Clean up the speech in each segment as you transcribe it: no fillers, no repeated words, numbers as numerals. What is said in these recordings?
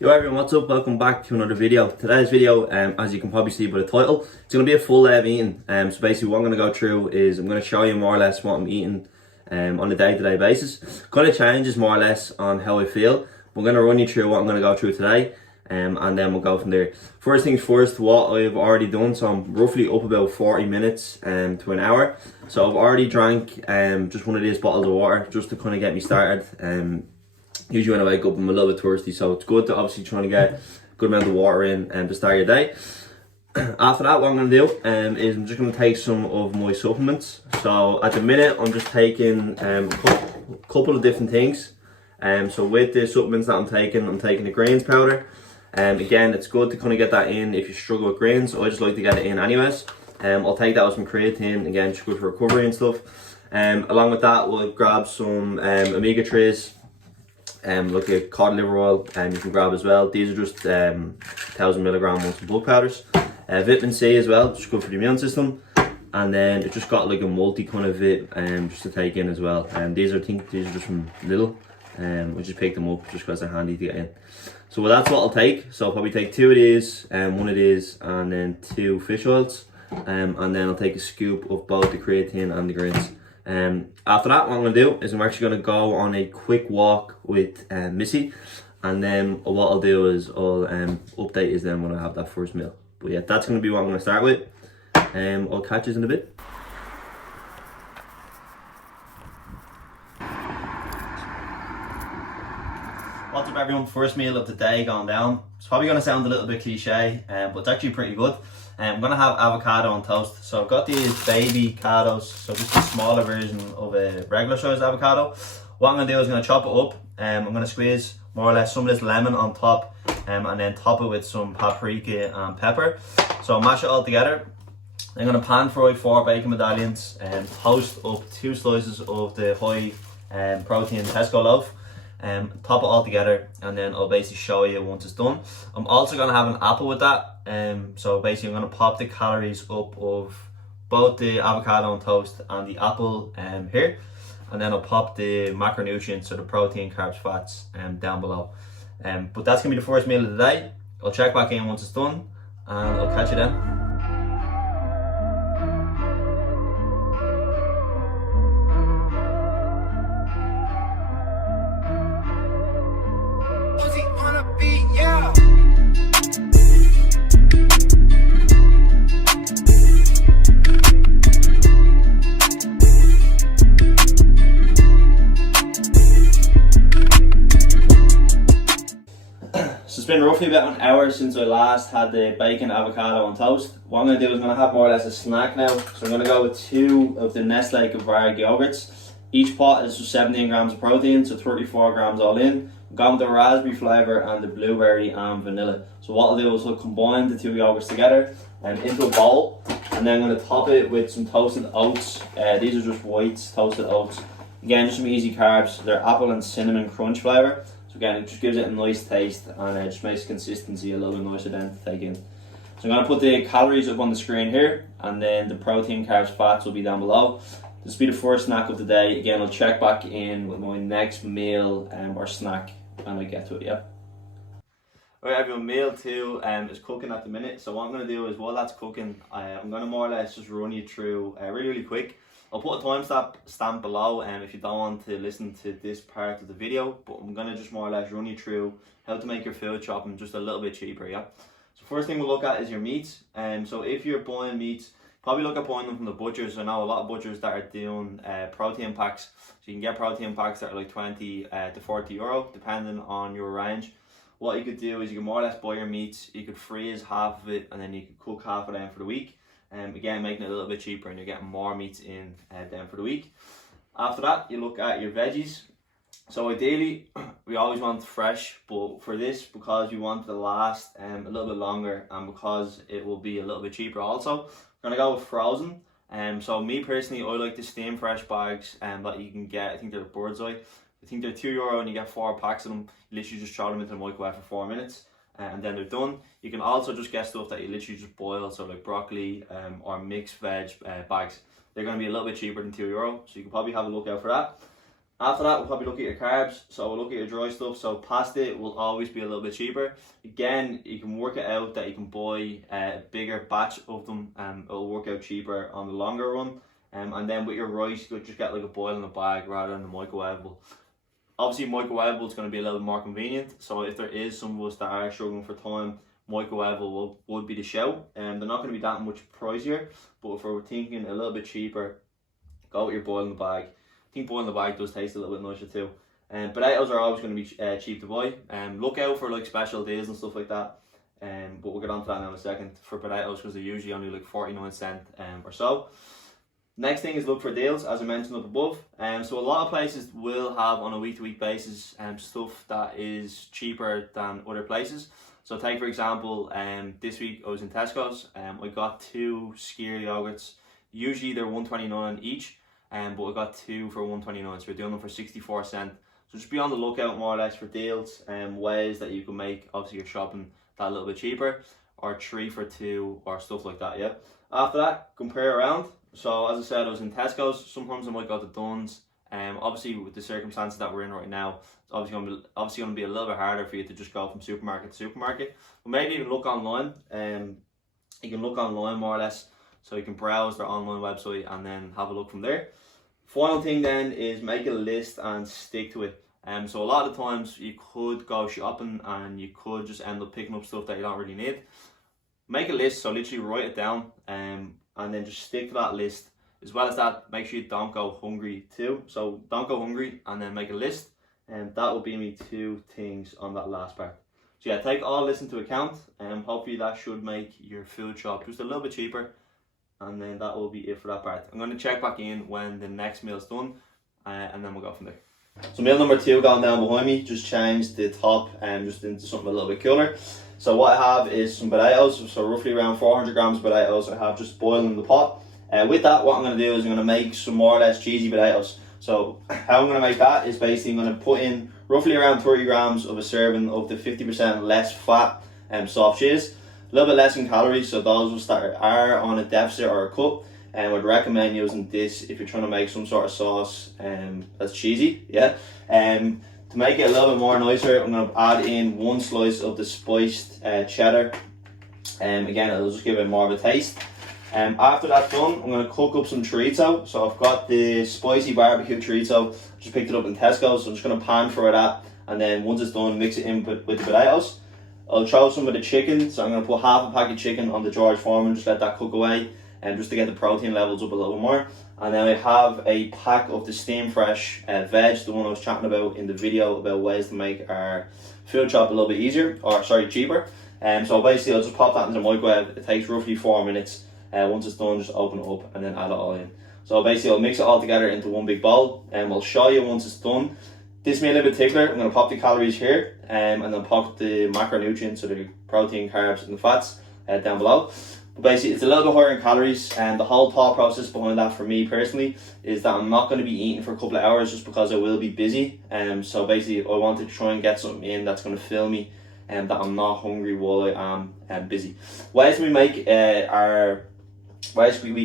Yo everyone, what's up? Welcome back to another video. Today's video, as you can probably see by the title, it's going to be a full day of eating. So basically what I'm going to go through is I'm going to show you more or less what I'm eating on a day-to-day basis. Kind of changes more or less on how I feel. I'm going to run you through what I'm going to go through today, and then we'll go from there. First things first, what I've already done. So I'm roughly up about 40 minutes to an hour. So I've already drank just one of these bottles of water just to kind of get me started. Usually when I wake up I'm a little bit thirsty, so it's good to obviously try to get a good amount of water in to start your day. After that, what I'm going to do is I'm just going to take some of my supplements. So at the minute I'm just taking a couple of different things. So with the supplements that I'm taking the greens powder. Again, it's good to kind of get that in if you struggle with greens. I just like to get it in anyways. I'll take that with some creatine, again, just good for recovery and stuff. Along with that, we'll grab some omega-3s. Like a cod liver oil, you can grab as well. These are just 1000 milligram ones of bulk powders. Vitamin C as well, just good for the immune system. And then it just got like a multi kind of vit just to take in as well. These are just from Lidl. I just picked them up just because they're handy to get in. So that's what I'll take. So I'll probably take 2 of these, one of these, and then 2 fish oils. And then I'll take a scoop of both the creatine and the greens. After that, what I'm going to do is I'm actually going to go on a quick walk with Missy, and then what I'll do is I'll update you then when I have that first meal. But yeah, that's going to be what I'm going to start with. I'll catch you in a bit. What's up everyone, first meal of the day going down. It's probably going to sound a little bit cliche, but it's actually pretty good. I'm going to have avocado on toast. So I've got these baby avocados, so just a smaller version of a regular sized avocado. What I'm going to do is I'm going to chop it up. I'm going to squeeze more or less some of this lemon on top, and then top it with some paprika and pepper. So I'll mash it all together. I'm going to pan fry 4 bacon medallions and toast up 2 slices of the high protein Tesco loaf. Top it all together, and then I'll basically show you once it's done. I'm also going to have an apple with that. So basically I'm going to pop the calories up of both the avocado on toast and the apple here, and then I'll pop the macronutrients, so the protein, carbs, fats down below. But that's going to be the first meal of the day. I'll check back in once it's done, and I'll catch you then. So it's been roughly about an hour since I last had the bacon avocado on toast. What I'm going to do is I'm going to have more or less a snack now. So I'm going to go with 2 of the Nestle Kvarg yogurts. Each pot is just 17 grams of protein, so 34 grams all in. I'm going with the raspberry flavour and the blueberry and vanilla. So what I'll do is I'll combine the 2 yogurts together into a bowl, and then I'm going to top it with some toasted oats. These are just white toasted oats. Again, just some easy carbs. They're apple and cinnamon crunch flavour. So again, it just gives it a nice taste, and it just makes consistency a little bit nicer then to take in. So I'm going to put the calories up on the screen here, and then the protein, carbs, fats will be down below. This will be the first snack of the day. Again, I'll check back in with my next meal or snack when I get to it, yeah. Alright everyone, meal 2 is cooking at the minute. So what I'm going to do is, while that's cooking, I'm going to more or less just run you through really quick. I'll put a timestamp below if you don't want to listen to this part of the video, but I'm going to just more or less run you through how to make your food shopping just a little bit cheaper, yeah? So first thing we'll look at is your meats. So if you're buying meats, probably look at buying them from the butchers. I know a lot of butchers that are doing protein packs. So you can get protein packs that are like 20 to 40 euro, depending on your range. What you could do is you can more or less buy your meats, you could freeze half of it, and then you could cook half of them for the week. Again, making it a little bit cheaper, and you're getting more meats in then for the week. After that, you look at your veggies. So ideally, we always want fresh, but for this, because we want it to last a little bit longer, and because it will be a little bit cheaper also, we're going to go with frozen. So me personally, I like the steam fresh bags that you can get. I think they're Bird's Eye. I think they're €2 and you get 4 packs of them. You literally just throw them into the microwave for 4 minutes. And then they're done. You can also just get stuff that you literally just boil, so like broccoli or mixed veg bags. They're going to be a little bit cheaper than €2, so you can probably have a look out for that. After that, we'll probably look at your carbs. So we'll look at your dry stuff. So pasta will always be a little bit cheaper. Again, you can work it out that you can buy a bigger batch of them, and it'll work out cheaper on the longer run. And then with your rice, you'll just get like a boil in a bag rather than the microwavable. Obviously, microwavable is going to be a little bit more convenient. So if there is some of us that are struggling for time, microwavable would be the shout. They're not going to be that much pricier. But if we're thinking a little bit cheaper, go with your boil in the bag. I think boil in the bag does taste a little bit nicer too. Potatoes are always going to be cheap to buy. Look out for like special days and stuff like that. But we'll get on to that now in a second for potatoes, because they're usually only like 49 cents or so. Next thing is look for deals, as I mentioned up above. So a lot of places will have on a week-to-week basis stuff that is cheaper than other places. So take for example, this week I was in Tesco's. I got 2 Skyr yogurts. Usually they're $1.29 each. But I got 2 for $1.29, so we're doing them for 64 cents. So just be on the lookout more or less for deals and ways that you can make obviously your shopping that little bit cheaper, or 3 for 2 or stuff like that. Yeah. After that, compare around. So as I said, I was in Tesco's. Sometimes I might go to Dunnes. Obviously with the circumstances that we're in right now, it's obviously going to be a little bit harder for you to just go from supermarket to supermarket. But maybe even look online. You can look online more or less. So you can browse their online website and then have a look from there. Final thing then is make a list and stick to it. So a lot of the times you could go shopping and you could just end up picking up stuff that you don't really need. Make a list, so literally write it down and then just stick to that list. As well as that, make sure you don't go hungry too. So don't go hungry and then make a list. And that will be me 2 things on that last part. So yeah, take all this into account and hopefully that should make your food shop just a little bit cheaper. And then that will be it for that part. I'm going to check back in when the next meal's done, and then we'll go from there. So meal number 2 going down behind me, just changed the top just into something a little bit cooler. So what I have is some potatoes, so roughly around 400 grams of potatoes I have just boiling in the pot. With that, what I'm going to do is I'm going to make some more or less cheesy potatoes. So how I'm going to make that is basically I'm going to put in roughly around 30 grams of a serving of the 50% less fat soft cheese. A little bit less in calories, so those that are on a deficit or a cut, and would recommend using this if you're trying to make some sort of sauce that's cheesy. Yeah. To make it a little bit more nicer, I'm going to add in 1 slice of the spiced cheddar. Again, it'll just give it more of a taste. After that's done, I'm going to cook up some chorizo. So I've got the spicy barbecue chorizo, just picked it up in Tesco, so I'm just going to pan fry that, and then once it's done, mix it in with the potatoes. I'll throw some of the chicken, so I'm going to put half a pack of chicken on the George Foreman, just let that cook away, and just to get the protein levels up a little bit more. And then I have a pack of the Steam Fresh veg, the one I was chatting about in the video about ways to make our food shop a little bit easier, or sorry, cheaper. So basically I'll just pop that into the microwave. It takes roughly 4 minutes. Once it's done, just open it up and then add it all in. So basically I'll mix it all together into one big bowl, and I'll show you once it's done. This may be a little bit particular. I'm going to pop the calories here, and then pop the macronutrients, so the protein, carbs and the fats down below. But basically it's a little bit higher in calories, and the whole thought process behind that for me personally is that I'm not going to be eating for a couple of hours just because I will be busy. So basically I want to try and get something in that's going to fill me and that I'm not hungry while I am busy. Ways we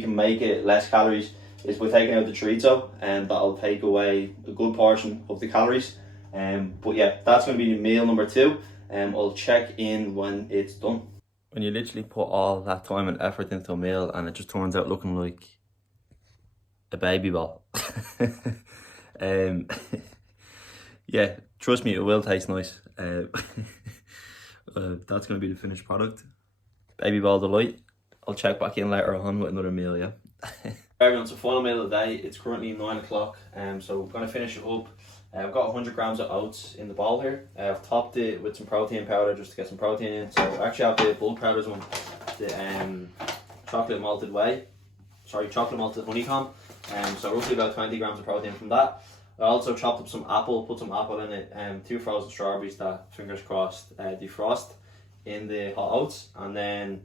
can make it less calories is by taking out the chorizo, and that'll take away a good portion of the calories. But yeah, that's going to be meal number 2, and I'll check in when it's done. When you literally put all that time and effort into a meal and it just turns out looking like a baby ball. Yeah, trust me, it will taste nice. That's going to be the finished product. Baby ball delight. I'll check back in later on with another meal, yeah. Everyone, so final meal of the day. It's currently 9 o'clock, so we're going to finish it up. I've got 100 grams of oats in the bowl here. I've topped it with some protein powder just to get some protein in. So I actually have the bulk powders one, the chocolate malted honeycomb. So roughly about 20 grams of protein from that. I also chopped up some apple, put some apple in it, 2 frozen strawberries that, fingers crossed, defrost in the hot oats, and then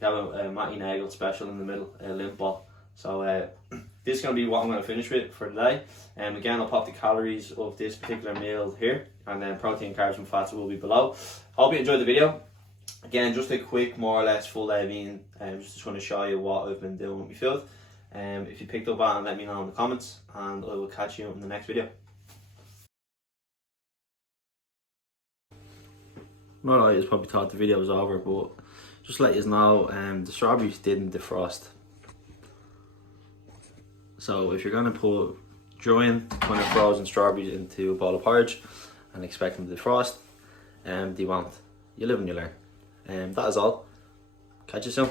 you have a Matty Nagel special in the middle, a limp ball. So this is going to be what I'm going to finish with for today. Again, I'll pop the calories of this particular meal here, and then protein, carbs and fats will be below. Hope you enjoyed the video. Again, just a quick, more or less full day of eating, just want to show you what I've been doing with my food. If you picked up on it, let me know in the comments, and I will catch you in the next video. Not I just probably thought the video was over, but just to let you know, the strawberries didn't defrost. So if you're gonna put drying kind of frozen strawberries into a bowl of porridge and expect them to defrost, they won't. You live and you learn. That is all. Catch you soon.